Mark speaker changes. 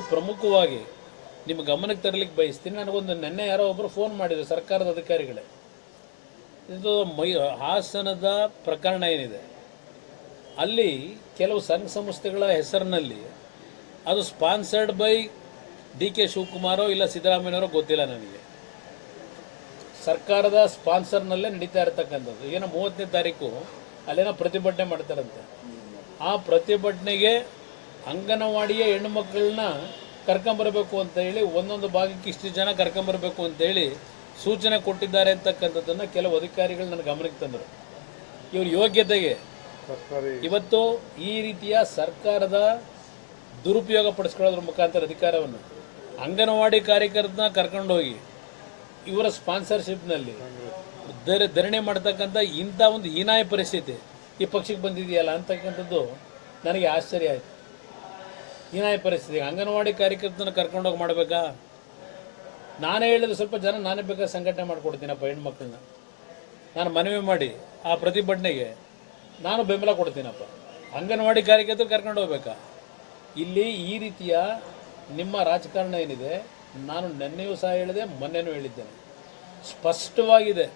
Speaker 1: ಪ್ರಮುಖವಾಗಿ ನಿಮ್ಮ ಗಮನಕ್ಕೆ ತರಲಿಕ್ಕೆ ಬಯಸ್ತೀನಿ. ನನಗೊಂದು ನಿನ್ನೆ ಯಾರೋ ಒಬ್ಬರು ಫೋನ್ ಮಾಡಿದರು ಸರ್ಕಾರದ ಅಧಿಕಾರಿಗಳೇ. ಇದು ಮೈ, ಹಾಸನದ ಪ್ರಕರಣ ಏನಿದೆ? ಅಲ್ಲಿ ಕೆಲವು ಸಂಘ ಸಂಸ್ಥೆಗಳ ಹೆಸರಿನಲ್ಲಿ ಅದು ಸ್ಪಾನ್ಸರ್ಡ್ ಬೈ ಡಿ ಕೆ ಶಿವಕುಮಾರೋ ಇಲ್ಲ ಸಿದ್ದರಾಮಯ್ಯನವರೋ ಗೊತ್ತಿಲ್ಲ ನನಗೆ. ಸರ್ಕಾರದ ಸ್ಪಾನ್ಸರ್ನಲ್ಲೇ ನಡೀತಾ ಇರತಕ್ಕಂಥದ್ದು. ಏನೋ ಮೂವತ್ತನೇ ತಾರೀಕು ಅಲ್ಲೇನೋ ಪ್ರತಿಭಟನೆ ಮಾಡ್ತಾರಂತೆ. ಆ ಪ್ರತಿಭಟನೆಗೆ ಅಂಗನವಾಡಿಯ ಹೆಣ್ಣು ಮಕ್ಕಳನ್ನ ಕರ್ಕೊಂಬರಬೇಕು ಅಂತ ಹೇಳಿ ಒಂದೊಂದು ಭಾಗಕ್ಕೆ ಇಷ್ಟು ಜನ ಕರ್ಕೊಂಬರಬೇಕು ಅಂತ ಹೇಳಿ ಸೂಚನೆ ಕೊಟ್ಟಿದ್ದಾರೆ ಅಂತಕ್ಕಂಥದ್ದನ್ನು ಕೆಲವು ಅಧಿಕಾರಿಗಳು ನನ್ನ ಗಮನಕ್ಕೆ ತಂದರು. ಇವ್ರ ಯೋಗ್ಯತೆಗೆ ಇವತ್ತು ಈ ರೀತಿಯ ಸರ್ಕಾರದ ದುರುಪಯೋಗ ಪಡಿಸ್ಕೊಳ್ಳೋದ್ರ ಮುಖಾಂತರ ಅಧಿಕಾರವನ್ನು ಅಂಗನವಾಡಿ ಕಾರ್ಯಕರ್ತನ ಕರ್ಕೊಂಡೋಗಿ ಇವರ ಸ್ಪಾನ್ಸರ್ಶಿಪ್ನಲ್ಲಿ ಧರ ಧರಣಿ ಮಾಡ್ತಕ್ಕಂಥ ಇಂಥ ಒಂದು ಹೀನಾಯ ಪರಿಸ್ಥಿತಿ ಈ ಪಕ್ಷಕ್ಕೆ ಬಂದಿದೆಯಲ್ಲ ಅಂತಕ್ಕಂಥದ್ದು ನನಗೆ ಆಶ್ಚರ್ಯ ಆಯಿತು. ಹೀನಾಯ ಪರಿಸ್ಥಿತಿ. ಅಂಗನವಾಡಿ ಕಾರ್ಯಕರ್ತನ ಕರ್ಕೊಂಡೋಗಿ ಮಾಡಬೇಕಾ? ನಾನೇ ಹೇಳಿದ್ರೆ ಸ್ವಲ್ಪ ಜನ ನಾನೇ ಬೇಕಾದ್ರೆ ಸಂಘಟನೆ ಮಾಡಿಕೊಡ್ತೀನಪ್ಪ ಹೆಣ್ಮಕ್ಳನ್ನ. ನಾನು ಮನವಿ ಮಾಡಿ ಆ ಪ್ರತಿಭಟನೆಗೆ ನಾನು ಬೆಂಬಲ ಕೊಡ್ತೀನಪ್ಪ. ಅಂಗನವಾಡಿ ಕಾರ್ಯಕರ್ತರು ಕರ್ಕೊಂಡು ಹೋಗ್ಬೇಕಾ? ಇಲ್ಲಿ ಈ ರೀತಿಯ ನಿಮ್ಮ ರಾಜಕಾರಣ ಏನಿದೆ, ನಾನು ನೆನ್ನೆಯೂ ಸಹ ಹೇಳಿದೆ, ಮೊನ್ನೆನೂ ಹೇಳಿದ್ದೇನೆ. ಸ್ಪಷ್ಟವಾಗಿದೆ.